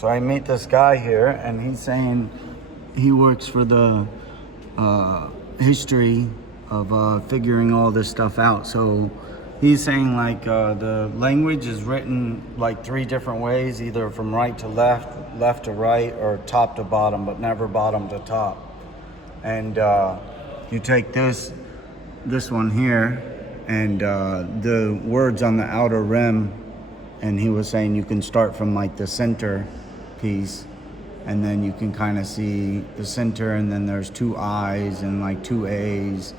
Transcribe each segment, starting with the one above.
So I meet this guy here, and he's saying he works for the history of figuring all this stuff out. So he's saying like the language is written like 3 different ways, either from right to left, left to right, or top to bottom, but never bottom to top. And you take this one here, and the words on the outer rim, and he was saying you can start from like the center piece, and then you can kind of see the center, and then there's 2 I's and like 2 A's,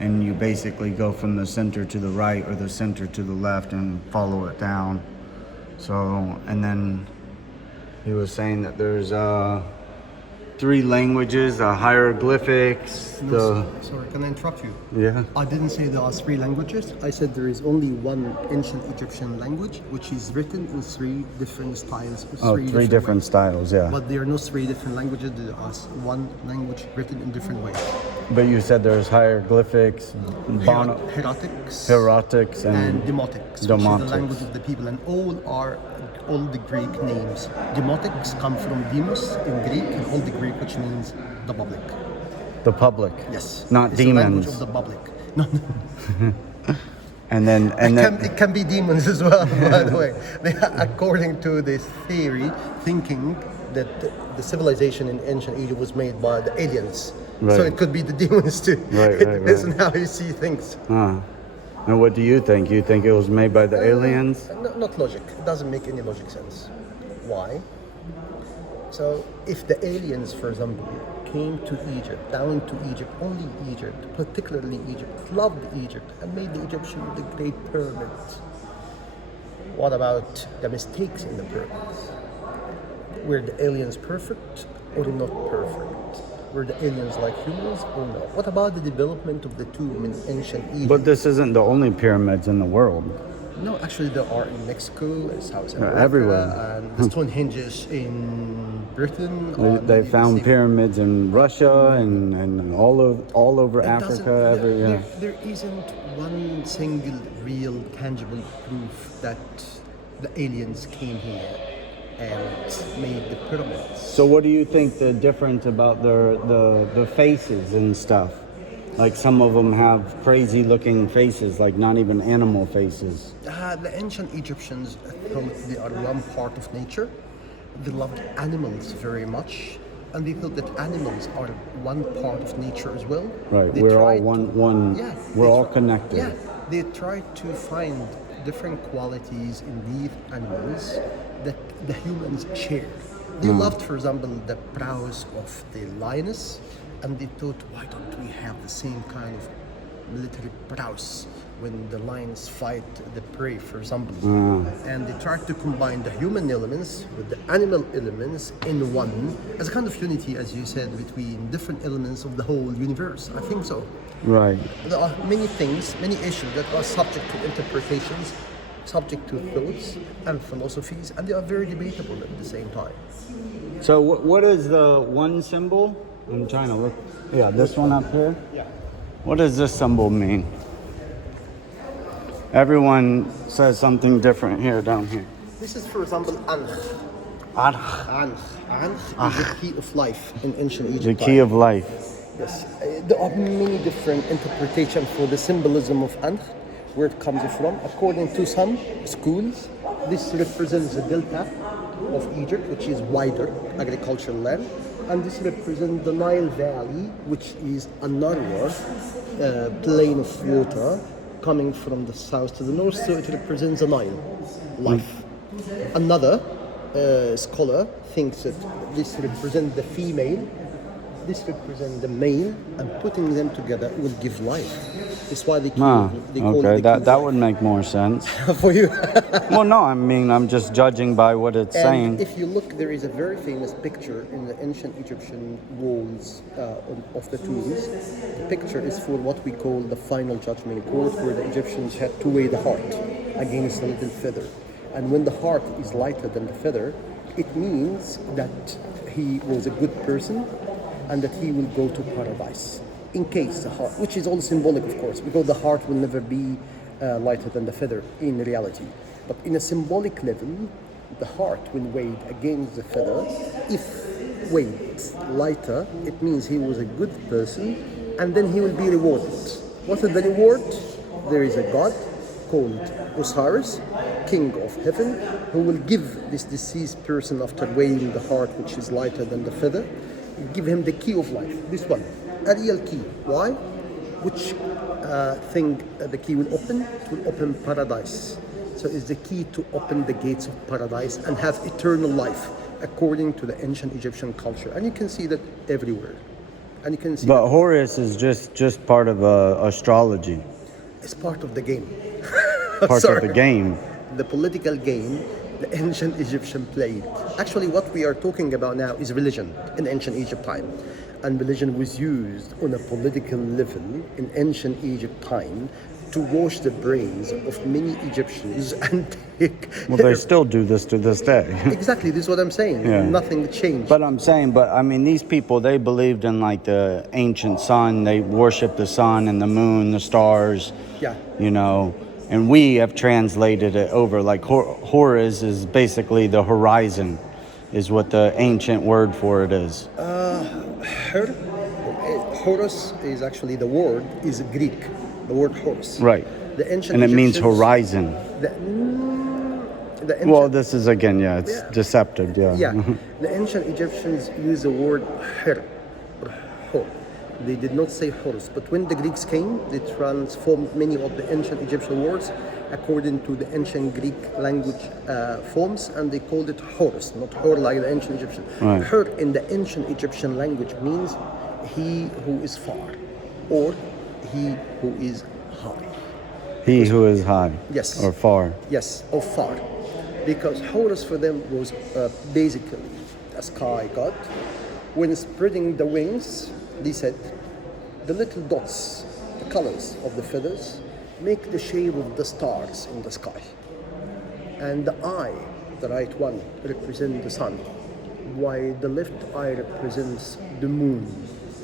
and you basically go from the center to the right or the center to the left and follow it down. So, and then he was saying that there's 3 languages, hieroglyphics. Sorry, can I interrupt you? Yeah. I didn't say there are 3 languages. I said there is only one ancient Egyptian language, which is written in 3 different styles. 3 different ways. styles, yeah. But there are no 3 different languages. There are one language written in different ways. But you said there's hieroglyphics, Hieroglyphics, and demotics, which is the language of the people, and all the Greek names. Demotics come from demos in Greek, and all the Greek, which means the public. The public. Yes. Not it's demons. The language of the public. No. and then it can be demons as well. By the way, according to this theory, thinking that the civilization in ancient Egypt was made by the aliens. Right. So it could be the demons too. Right, It depends on how you see things. And what do you think? You think it was made by the aliens? No, not logic. It doesn't make any logic sense. Why? So if the aliens, for example, came to Egypt, down to Egypt, only Egypt, particularly Egypt, loved Egypt, and made the Egyptians the great pyramids, what about the mistakes in the pyramids? Were the aliens perfect or not perfect? Were the aliens like humans or not? What about the development of the tomb in ancient Egypt? But this isn't the only pyramids in the world. No, actually there are in Mexico, in South America, everywhere. and the Stonehenges in Britain. They found pyramids in Russia and all over Africa. There isn't one single real tangible proof that the aliens came here and made the pyramids. So what do you think the difference about the faces and stuff? Like some of them have crazy looking faces, like not even animal faces. The ancient Egyptians thought they are one part of nature. They loved animals very much, and they thought that animals are one part of nature as well. Right, we're all one. Yeah, we're all connected. Yeah, they tried to find different qualities in these animals that the humans share. They loved, for example, the prowess of the lioness, and they thought, why don't we have the same kind of military prowess when the lions fight the prey, for example. And they tried to combine the human elements with the animal elements in one, as a kind of unity, as you said, between different elements of the whole universe. I think so. Right. There are many things, many issues that are subject to interpretations, subject to thoughts and philosophies, and they are very debatable at the same time. So what is the one symbol? I'm trying to look. Yeah, this one up here? Yeah. What does this symbol mean? Everyone says something different here, down here. This is, for example, Ankh. Ankh. Ankh is the key of life in ancient Egypt. The key of life. Yes. There are many different interpretations for the symbolism of Ankh, where it comes from. According to some schools, this represents the delta of Egypt, which is wider agricultural land, and this represents the Nile Valley, which is a narrower plain of water coming from the south to the north, so it represents the Nile, life. Another scholar thinks that this represents the female, this represents the male, and putting them together will give life. That's why they call it that would make more sense. for you. Well, no, I mean, I'm just judging by what it's saying. If you look, there is a very famous picture in the ancient Egyptian walls of the tombs. The picture is for what we call the final judgment court, where the Egyptians had to weigh the heart against the little feather. And when the heart is lighter than the feather, it means that he was a good person and that he will go to paradise. In case the heart, which is all symbolic, of course, because the heart will never be lighter than the feather in reality. But in a symbolic level, the heart when weighed against the feather, if weighed lighter, it means he was a good person, and then he will be rewarded. What is the reward? There is a god called Osiris, king of heaven, who will give this deceased person, after weighing the heart, which is lighter than the feather, give him the key of life. This one, a real key. Why? Which thing the key will open? It will open paradise. So it's the key to open the gates of paradise and have eternal life, according to the ancient Egyptian culture. And you can see that everywhere. And you can see But Horus is just part of astrology. it's part of the game. Part of the game. The political game the ancient Egyptian played. Actually, what we are talking about now is religion in ancient Egypt time. And religion was used on a political level in ancient Egypt time to wash the brains of many Egyptians and take... Well, they still do this to this day. Exactly, this is what I'm saying. Yeah. Nothing changed. But I'm saying, I mean, these people, they believed in like the ancient sun. They worshiped the sun and the moon, the stars. Yeah. You know, and we have translated it over. Like Horus is basically the horizon, is what the ancient word for it is. Horus is actually the word is Greek. The word Horus. Right. The ancient And it means Egyptians- horizon. The ancient, Well, this is again, it's Yeah. deceptive, yeah. yeah, the ancient Egyptians use the word Her, or Hor. They did not say Horus, but when the Greeks came, they transformed many of the ancient Egyptian words according to the ancient Greek language forms, and they called it Horus, not Hor like the ancient Egyptian. Right. Her in the ancient Egyptian language means he who is far, or he who is high. He who is high. Yes. Or far. Yes, or far. Because Horus for them was basically a sky god. When spreading the wings, they said, the little dots, the colors of the feathers, make the shape of the stars in the sky. And the eye, the right one, represents the sun, while the left eye represents the moon.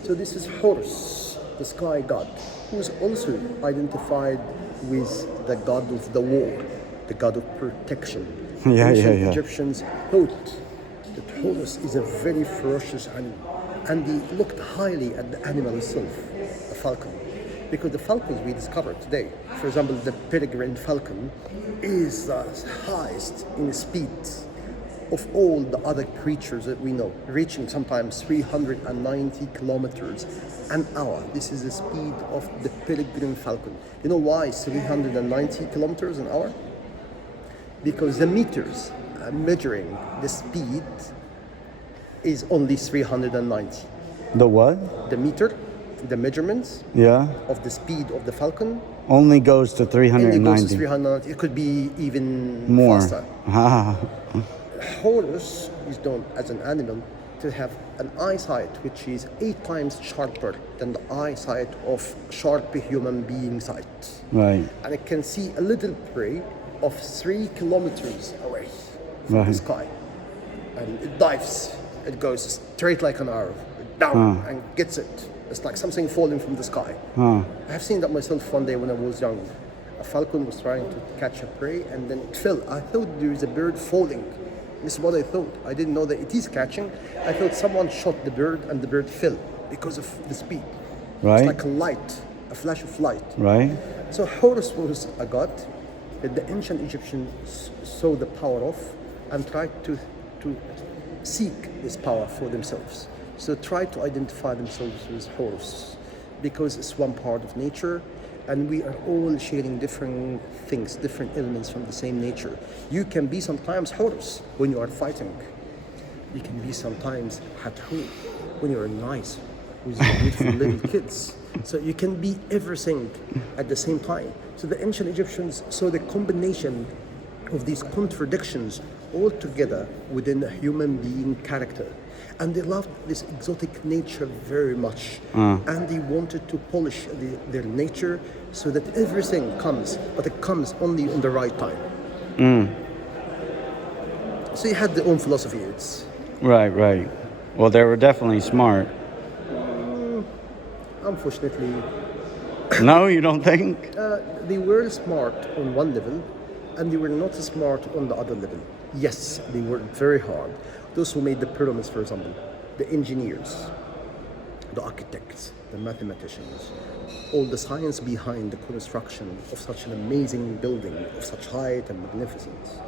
So this is Horus, the sky god, who is also identified with the god of the war, the god of protection. Ancient Egyptians thought that Horus is a very ferocious animal, and they looked highly at the animal itself, the falcon, because the falcons we discovered today, for example, the peregrine falcon, is the highest in speed of all the other creatures that we know, reaching sometimes 390 kilometers an hour. This is the speed of the peregrine falcon. You know why it's 390 kilometers an hour? Because the meters measuring the speed is only 390. The what? The meter, the measurements Yeah. of the speed of the falcon Only goes to only 390. goes to 390. It could be even More. faster. Ah. Horus is known as an animal to have an eyesight which is 8 times sharper than the eyesight of sharp human being sight. Right. And it can see a little prey of 3 kilometers away from the Right. sky. And it dives. It goes straight like an arrow, down and gets it. It's like something falling from the sky. I have seen that myself one day when I was young. A falcon was trying to catch a prey and then it fell. I thought there is a bird falling. This is what I thought. I didn't know that it is catching. I thought someone shot the bird and the bird fell because of the speed. Right. It's like a light, a flash of light. Right. So Horus was a god that the ancient Egyptians saw the power of and tried to seek this power for themselves. So try to identify themselves with Horus because it's one part of nature and we are all sharing different things, different elements from the same nature. You can be sometimes Horus when you are fighting. You can be sometimes Hathor when you are nice with your beautiful little kids. So you can be everything at the same time. So the ancient Egyptians saw the combination of these contradictions all together within a human being character. And they loved this exotic nature very much. And they wanted to polish their nature so that everything comes, but it comes only on the right time. So you had their own philosophy. It's Right. Well, they were definitely smart. unfortunately, No, you don't think? they were smart on one level and they were not smart on the other level. Yes, they worked very hard. Those who made the pyramids, for example, the engineers, the architects, the mathematicians, all the science behind the construction of such an amazing building of such height and magnificence.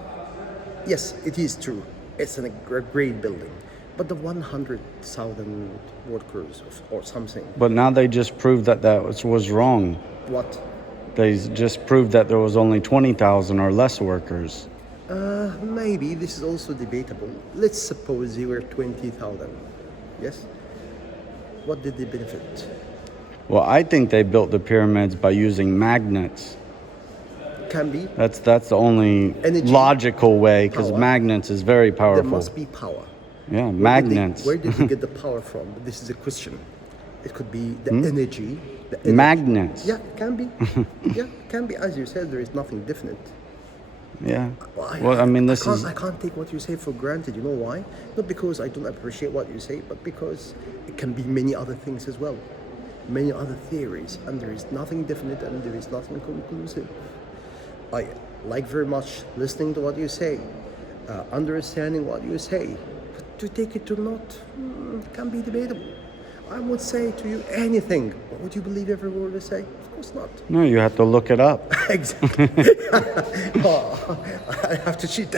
Yes, it is true. It's a great building. But the 100,000 workers or something, But now they just proved that was wrong. what? They just proved that there was only 20,000 or less workers. Maybe this is also debatable. Let's suppose they were 20,000. Yes? What did they benefit? Well, I think they built the pyramids by using magnets. Can be. That's the only Energy, logical way, because power. magnets is very There powerful. must be power. Yeah, magnets. Where did they get the power from? This is a question. It could be the energy. The energy. Magnets. Yeah, can be. Yeah, can be. As you said, there is nothing definite. Yeah. Well, I mean, this is. I can't take what you say for granted. You know why? Not because I don't appreciate what you say, but because it can be many other things as well. Many other theories, and there is nothing definite and there is nothing conclusive. I like very much listening to what you say, understanding what you say, but to take it or not can be debatable. I would say to you anything, but would you believe every word I say? Of course not. No, you have to look it up. Exactly. Oh, I have to cheat.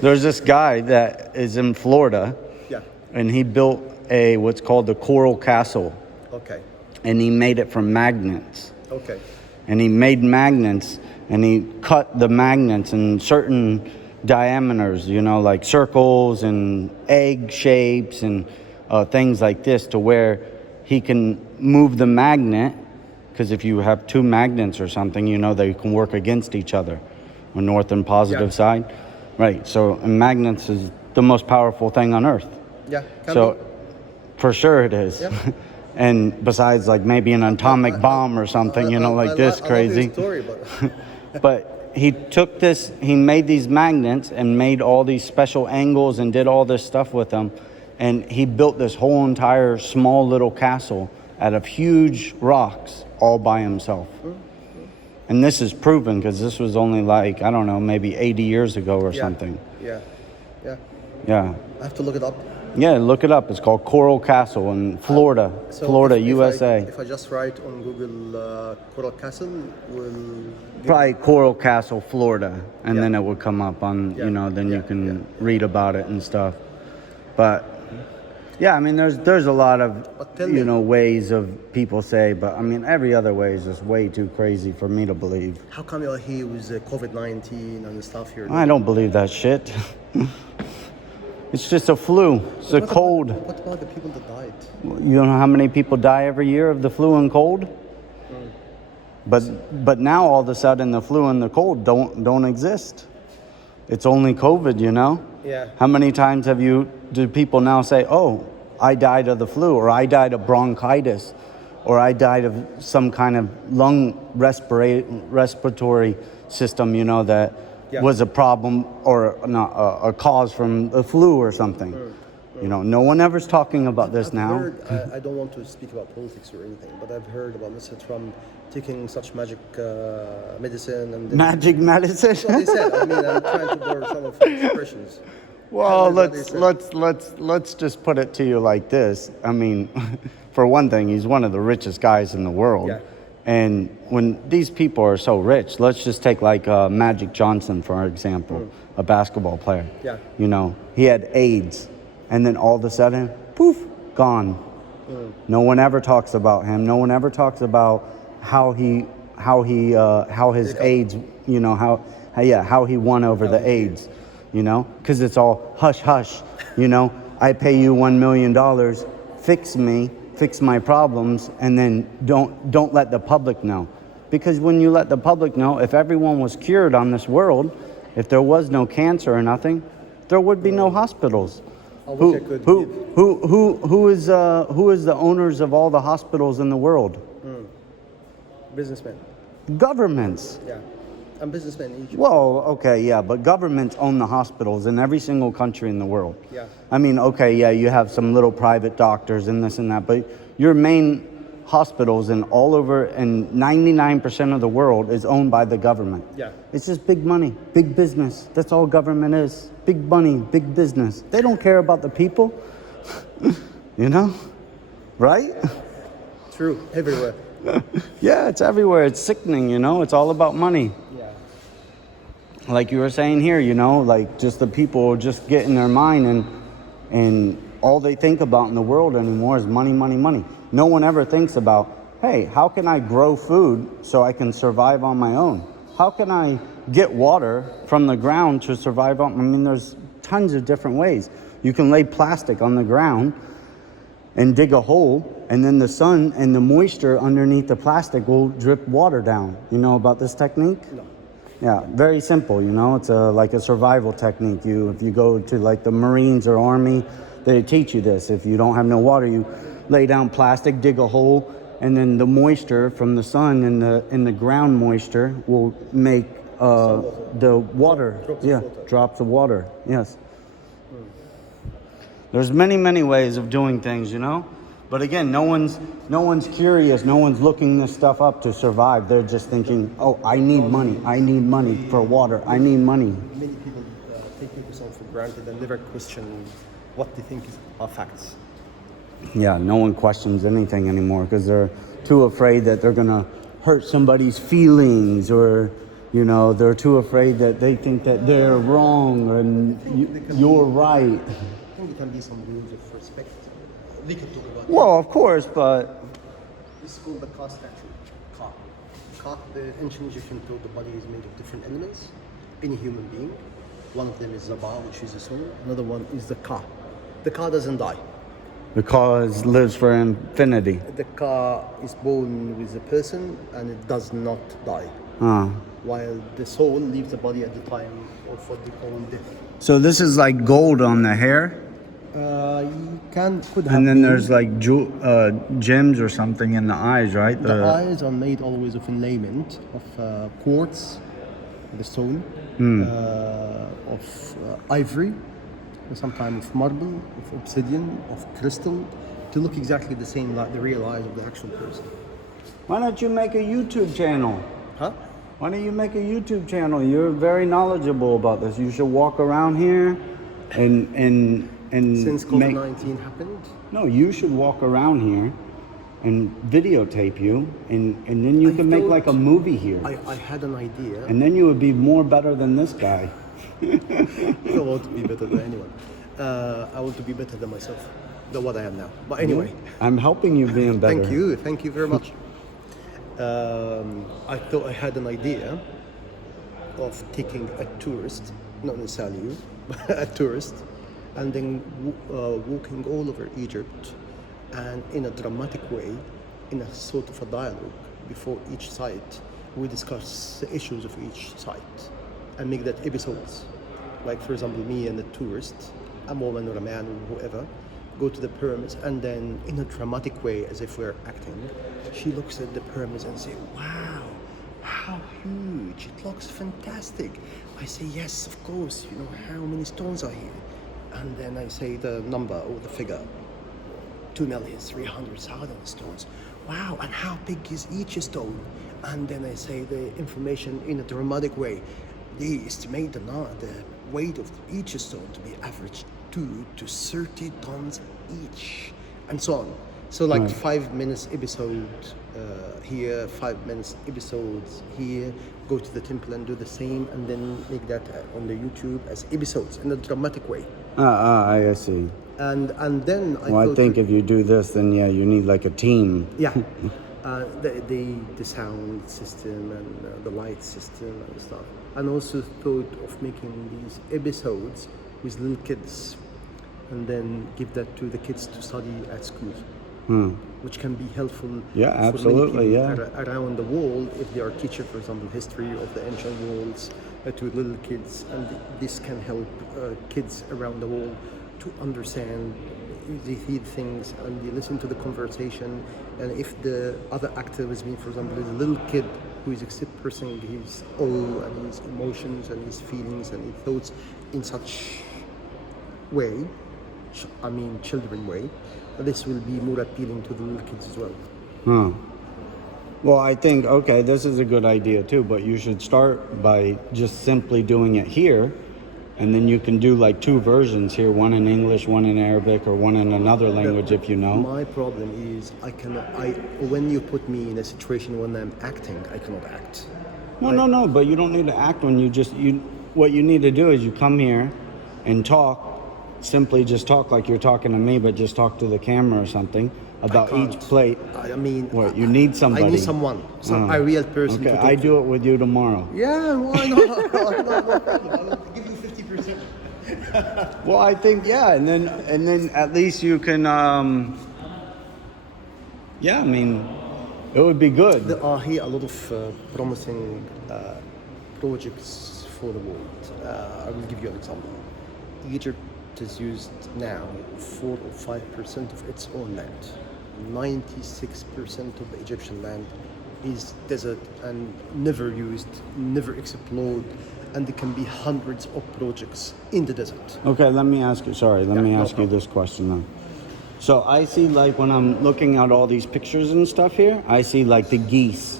There's this guy that is in Florida, Yeah. and he built what's called the Coral Castle, Okay. and he made it from magnets. Okay. And he made magnets, and he cut the magnets in certain diameters, like circles and egg shapes and things like this, to where he can move the magnet, because if you have two magnets or something, they can work against each other, a north and positive side. Right, so and magnets is the most powerful thing on earth. Yeah. So for sure it is. Yeah. And besides, like maybe an atomic bomb or something, like this crazy. I love your story, but But he made these magnets and made all these special angles and did all this stuff with them. And he built this whole entire small little castle out of huge rocks all by himself. And this is proven, because this was only like, I don't know, maybe 80 years ago or something. Yeah. Yeah. Yeah. I have to look it up. Yeah, look it up. It's called Coral Castle in Florida, So Florida, if USA. if I just write on Google Coral Castle, will Probably Coral Castle, Florida, and Yeah. then it would come up on, Yeah. then Yeah. you can read about it and stuff. But yeah, I mean, there's a lot of, But tell me- ways of people say, but I mean, every other way is just way too crazy for me to believe. how come you're here with COVID-19 and stuff here? I don't believe that shit. It's just a flu. It's a cold. What about the people that died? You know how many people die every year of the flu and cold? But now all of a sudden the flu and the cold don't exist. It's only COVID, Yeah. How many times do people now say, "Oh, I died of the flu," or "I died of bronchitis," or "I died of some kind of lung respiratory system," that Yeah. was a problem or not a cause from the flu or something. No one ever's talking about this I've now. heard, I don't want to speak about politics or anything, but I've heard about Mr. Trump taking such magic medicine and. Magic medicine. That's what they said. I mean, I'm trying to borrow some of his expressions. Well, Tell me what they said. let's just put it to you like this. I mean, for one thing, he's one of the richest guys in the world. Yeah. And when these people are so rich, let's just take like Magic Johnson, for example, a basketball player. Yeah. He had AIDS, and then all of a sudden, poof, gone. No one ever talks about him. No one ever talks about how his AIDS, how he won over the AIDS, because it's all hush hush. I pay you $1 million, fix my problems, and then don't let the public know. Because when you let the public know, if everyone was cured on this world, if there was no cancer or nothing, there would be no hospitals. I wish I could Who is the owners of all the hospitals in the world? Businessmen. Governments. Yeah. I'm businessman in Egypt. Well, okay, yeah, but governments own the hospitals in every single country in the world. Yeah. I mean, okay, yeah, you have some little private doctors and this and that, but your main hospitals and all over, and 99% of the world is owned by the government. Yeah. It's just big money, big business. That's all government is. Big money, big business. They don't care about the people, you know, right? True, everywhere. Yeah, it's everywhere. It's sickening, you know. It's all about money. Yeah. Like you were saying here, you know, like just the people just get in their mind, and all they think about in the world anymore is money, money, money. No one ever thinks about, hey, how can I grow food so I can survive on my own? How can I get water from the ground to survive on? I mean, there's tons of different ways. You can lay plastic on the ground and dig a hole, and then the sun and the moisture underneath the plastic will drip water down. You know about this technique? No. Yeah, very simple, you know. It's like a survival technique. If you go to like the Marines or Army, they teach you this. If you don't have no water, you lay down plastic, dig a hole, and then the moisture from the sun and the ground moisture will make the water. Drops of water. Yes. There's many ways of doing things, you know. But again, no one's curious. No one's looking this stuff up to survive. They're just thinking, oh, I need money. I need money for water. I need money. Many people take themselves for granted and never question what they think are facts. Yeah, no one questions anything anymore because they're too afraid that they're gonna hurt somebody's feelings, or you know, they're too afraid that they think that they're wrong and you're right. I think there can be some rules of respect. We can talk about Well, of course, but this is called the Ka statue. Ka. Ka, the ancient Egyptian thought the body is made of different elements. Any human being. One of them is Zaba, which is the soul. Another one is the Ka. The Ka doesn't die. because lives for infinity. The Ka is born with the person and it does not die. While the soul leaves the body at the time of what they call death. So this is like gold on the hair, Could have and then been. there's like gems or something in the eyes, right? The eyes are made always of inlayment of quartz, the stone, of ivory, sometimes of marble, of obsidian, of crystal, to look exactly the same like the real eyes of the actual person. Why don't you make a YouTube channel? Huh? Why don't you make a YouTube channel? You're very knowledgeable about this. You should walk around here and Since make... COVID-19 happened, No, you should walk around here and videotape you, and then you can make like a movie here. I had an idea. And then you would be more better than this guy. I want to be better than anyone. I want to be better than myself, than what I am now. But anyway, I'm helping you being better. thank you very much. I thought I had an idea of taking a tourist, not necessarily you, but a tourist, and then walking all over Egypt, and in a dramatic way, in a sort of a dialogue before each site, we discuss the issues of each site and make that episodes. Like for example, me and the tourist, a woman or a man or whoever, go to the pyramids, and then in a dramatic way, as if we're acting, she looks at the pyramids and say, wow, how huge, it looks fantastic. I say, yes, of course, you know, how many stones are here? And then I say the number or the figure, 2,300,000 stones. Wow, and how big is each stone? And then I say the information in a dramatic way. They estimate the weight of each stone to be average 2 to 30 tons each, and so on. So like 5 minutes episode here, 5 minutes episodes here, go to the temple and do the same, and then make that on the YouTube as episodes in a dramatic way. I see. And then I think if you do this, then yeah, you need like a team. Yeah. The sound system and the light system and stuff. And also thought of making these episodes with little kids, and then give that to the kids to study at school, which can be helpful. Yeah, for absolutely. many people around the world, if they are teaching, for example, history of the ancient worlds to little kids, and this can help kids around the world to understand. They see things and they listen to the conversation, and if the other actor is me, for example, is a little kid who is expressing his awe and his emotions and his feelings and his thoughts in such way, children way, this will be more appealing to the little kids as well. Huh. Well, I think, okay, this is a good idea too, but you should start by just simply doing it here, and then you can do like two versions here, one in English, one in Arabic, or one in another language if you know. My problem is when you put me in a situation when I'm acting, I cannot act. No, but you don't need to act when what you need to do is you come here and talk, simply just talk like you're talking to me, but just talk to the camera or something about each plate. I mean, What, you need somebody. I need someone, a real person. Okay, to talk I to. do it with you tomorrow. Yeah, why not? Why not? No problem. I'll give you 50%. Well, I think and then at least you can. Yeah, I mean, it would be good. There are here a lot of promising projects for the world. I will give you an example. Egypt is used now 4 or 5% of its own land. 96% of the Egyptian land is desert and never used, never explored, and there can be hundreds of projects in the desert. Okay, let me ask you. Sorry, let me no ask you problem. this question then. So I see, like, when I'm looking at all these pictures and stuff here, I see like the geese,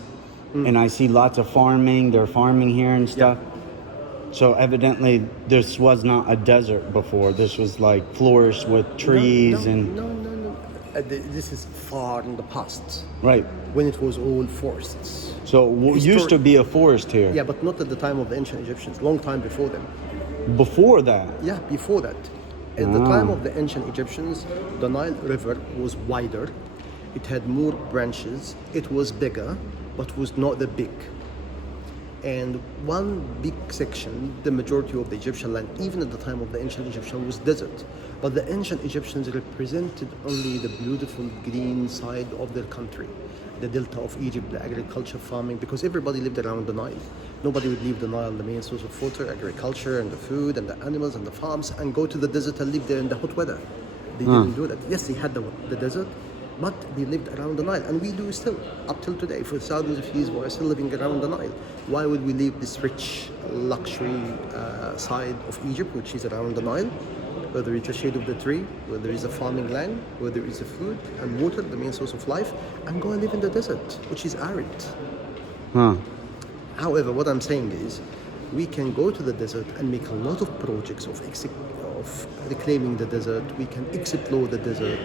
and I see lots of farming. They're farming here and stuff. So evidently, this was not a desert before. This was like flourished with trees No. This is far in the past, right. when it was all forests. So used to be a forest here. Yeah, but not at the time of the ancient Egyptians, long time before them. Before that. Yeah, before that. At the time of the ancient Egyptians, the Nile River was wider, it had more branches, it was bigger, but was not that big. And one big section, the majority of the Egyptian land, even at the time of the ancient Egyptian, was desert. But the ancient Egyptians represented only the beautiful green side of their country, the delta of Egypt, the agriculture, farming, because everybody lived around the Nile. Nobody would leave the Nile, the main source of water, agriculture, and the food, and the animals, and the farms, and go to the desert and live there in the hot weather. They didn't do that. Yes, they had the desert, but they lived around the Nile, and we do still, up till today. For thousands of years, we're still living around the Nile. Why would we leave this rich luxury side of Egypt, which is around the Nile, where there is the shade of the tree, where there is a farming land, where there is a food and water, the main source of life, and go and live in the desert, which is arid? However, what I'm saying is, we can go to the desert and make a lot of projects of reclaiming the desert. We can explore the desert.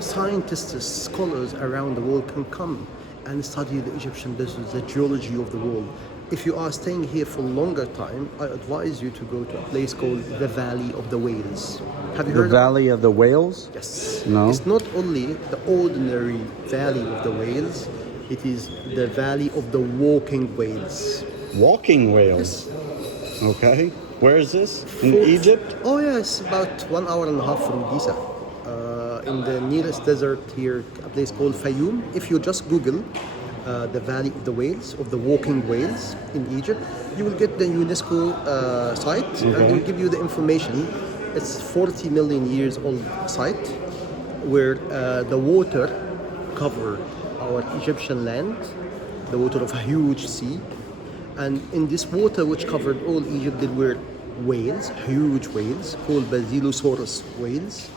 Scientists, scholars around the world can come and study the Egyptian desert, the geology of the world. If you are staying here for a longer time, I advise you to go to a place called the Valley of the Whales. Have you The heard Valley of the Whales? Yes. No. It's not only the ordinary Valley of the Whales, it is the Valley of the Walking Whales. Walking whales? Yes. Okay. Where is this? In For- Egypt? Oh yes, about 1.5 hours from Giza. In the nearest desert here, a place called Fayoum. If you just Google the Valley of the Whales, of the Walking Whales in Egypt, you will get the UNESCO site, and it will give you the information. It's 40 million years old site where the water covered our Egyptian land, the water of a huge sea. And in this water, which covered all Egypt, there were whales, huge whales, called Basilosaurus whales.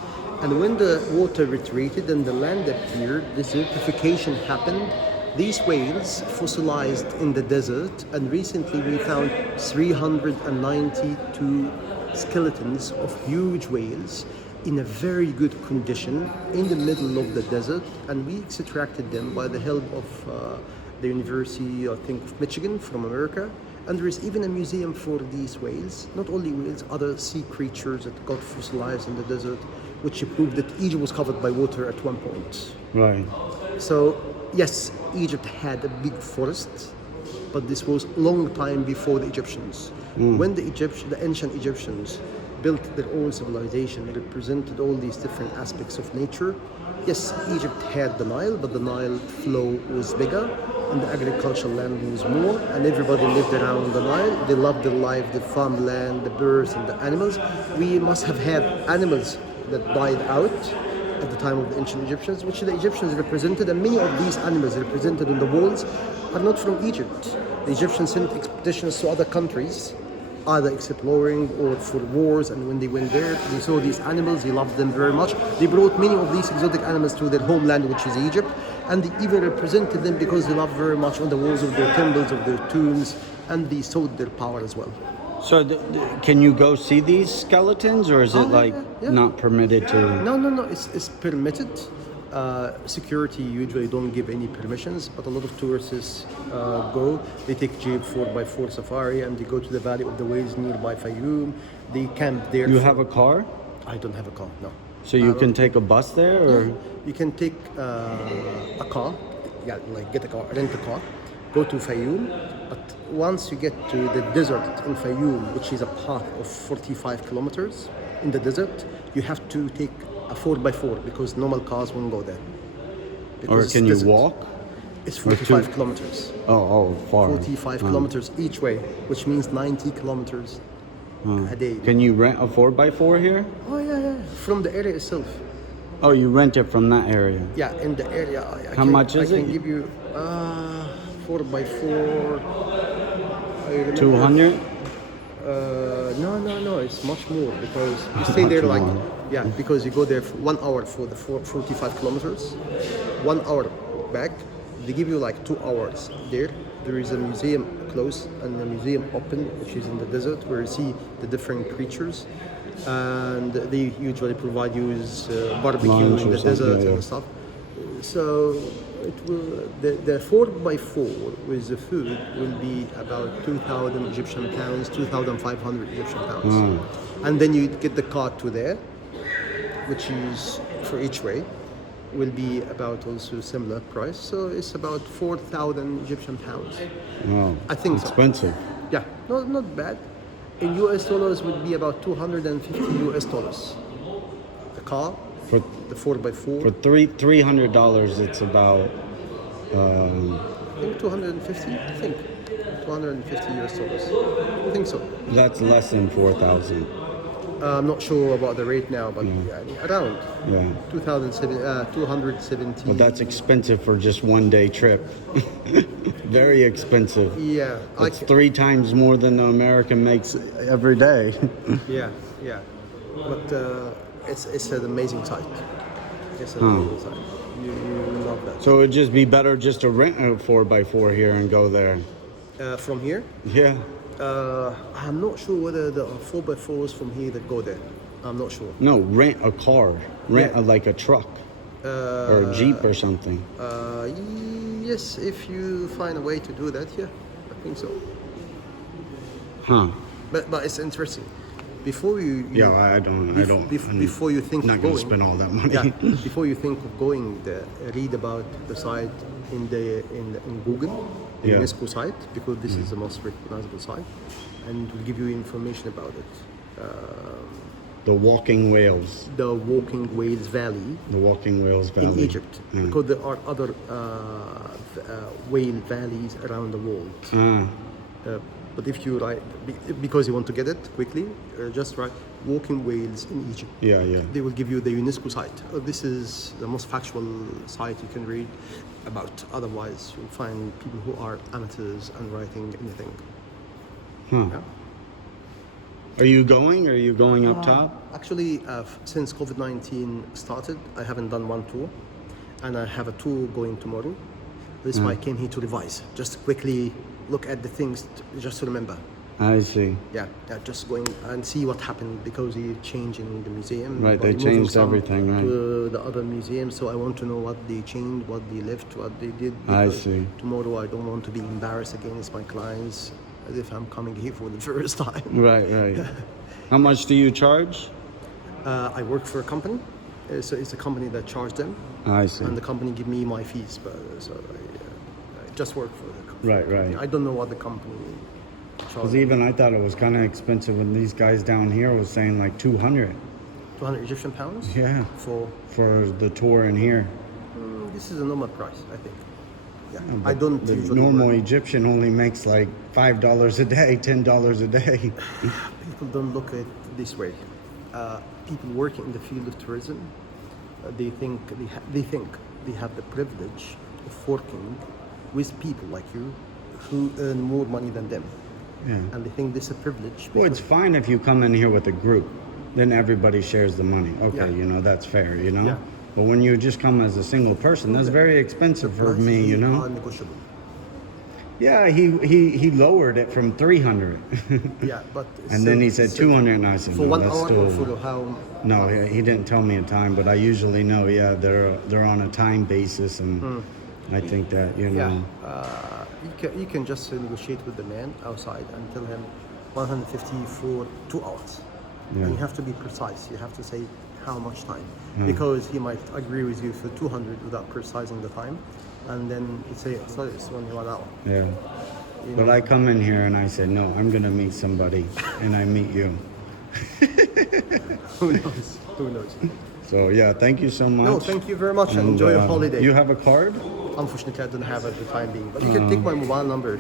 And when the water retreated and the land appeared, desertification happened. These whales fossilized in the desert, and recently we found 392 skeletons of huge whales in a very good condition in the middle of the desert, and we extracted them by the help of the University, I think, of Michigan from America. And there is even a museum for these whales, not only whales, other sea creatures that got fossilized in the desert, which proved that Egypt was covered by water at one point. Right. So, yes, Egypt had a big forest, but this was a long time before the Egyptians. When the ancient Egyptians built their own civilization, represented all these different aspects of nature. Yes, Egypt had the Nile, but the Nile flow was bigger, and the agricultural land was more, and everybody lived around the Nile. They loved their life, the farmland, the birds, and the animals. We must have had animals that died out at the time of the ancient Egyptians, which the Egyptians represented, and many of these animals represented on the walls are not from Egypt. The Egyptians sent expeditions to other countries, either exploring or for wars, and when they went there, they saw these animals, they loved them very much. They brought many of these exotic animals to their homeland, which is Egypt, And they even represented them because they love very much on the walls of their temples, of their tombs, and they showed their power as well. So, can you go see these skeletons, or is it like yeah. not permitted to? No, it's permitted. Security usually don't give any permissions, but a lot of tourists go. They take Jeep 4x4 safari and they go to the Valley of the Waves nearby Fayoum. They camp there. You have a car, I don't have a car, no. so you can take a bus there, or You can take a car, yeah, like get a car, rent a car, go to Fayoum. But once you get to the desert in Fayoum, which is a path of 45 kilometers in the desert, you have to take a 4x4 because normal cars won't go there. or Because can it's you desert. walk? It's 45 kilometers. Oh, far. 45 kilometers each way, which means 90 kilometers a day. Can you rent a 4x4 here? Oh yeah, from the area itself. Oh, you rent it from that area. Yeah, in the area. How much is I it? can give you 4x4. I remember, 200. No, it's much more because you stay there like more. yeah, because you go there for 1 hour for the 45 kilometers, 1 hour back. They give you like 2 hours there. There is a museum close and a museum open, which is in the desert, where you see the different creatures, and they usually provide you with barbecue Lunch in or the something, desert yeah. and stuff. So it will the 4x4 with the food will be about 2,000 Egyptian pounds, 2,500 Egyptian pounds, and then you get the car to there, which is for each way, will be about also similar price. So it's about 4,000 Egyptian pounds. Oh, I think so. expensive. Yeah, not bad. In US dollars would be about 250 US dollars. The car, For the 4x4. for $300, it's about I think 250. I think 250 US dollars. I think so. that's less than 4,000. I'm not sure about the rate now, but yeah, around Yeah. 270. Well, that's expensive for just one day trip. Very expensive. Yeah, It's 3 times more than the American makes every day. yeah. But it's an amazing site. It's an amazing site. You love that. So it'd just be better just to rent a 4x4 here and go there. From here, Yeah. I'm not sure whether the 4x4s from here that go there. I'm not sure. No, rent a car. Rent Yeah. like a truck or a Jeep or something. Yes, if you find a way to do that, yeah, I think so. Huh. But it's interesting. Before you Yeah, I don't. before you think I'm not of going going, to spend all that money. yeah, before you think of going there, read about the site in Google, the Yeah. UNESCO site, because this is the most recognizable site, and it will give you information about it. The Walking Whales. The Walking Whales Valley The Walking Whales in Valley. Egypt, because there are other whale valleys around the world. But if you write, because you want to get it quickly, just write Walking Whales in Egypt. Yeah. They will give you the UNESCO site. This is the most factual site you can read about. Otherwise, you'll find people who are amateurs and writing anything. Yeah. Are you going? Are you going up top? Actually, since COVID-19 started, I haven't done one tour, and I have a tour going tomorrow. This is why I came here to revise, just quickly look at the things, just to remember. I see. Yeah, just going and see what happened because they're changing the museum. Right, by they moving changed some everything, right. To the other museum, so I want to know what they changed, what they left, what they did. I because see. Tomorrow I don't want to be embarrassed against my clients as if I'm coming here for the first time. Right. How much do you charge? I work for a company, so it's a company that charged them, I see. and the company give me my fees. But so I just work for the company. Right. I don't know what the company Because charged. even I thought it was kind of expensive when these guys down here was saying like 200. 200 Egyptian pounds. Yeah. For The tour in here. this is a normal price, I think. Yeah, I don't The usually normal work. Egyptian only makes like $5 a day, $10 a day. People don't look at it this way. People working in the field of tourism, they think they have the privilege of working with people like you who earn more money than them. Yeah. And they think this is a privilege. Well, it's fine if you come in here with a group, then everybody shares the money. Okay, Yeah. that's fair, Yeah. But when you just come as a single person, that's very expensive for me, you know. Negotiable. Yeah, he lowered it from 300. Yeah, but And then he said 200, and I said, for no, 1 that's hour or still... for how? No, he didn't tell me a time, but I usually know. Yeah, they're on a time basis, and I think that you know. Yeah, you can just negotiate with the man outside and tell him 150 for 2 hours. Yeah. And you have to be precise. You have to say how much time, because he might agree with you for 200 without precising the time, and then you say it's only 1 hour. Yeah. You But know? I come in here and I said, no, I'm gonna meet somebody, and I meet you. Who knows? Who knows? So yeah, thank you so much. No, thank you very much, and And, enjoy your holiday. You have a card? Unfortunately, I don't have at the time being, but you can take my mobile number.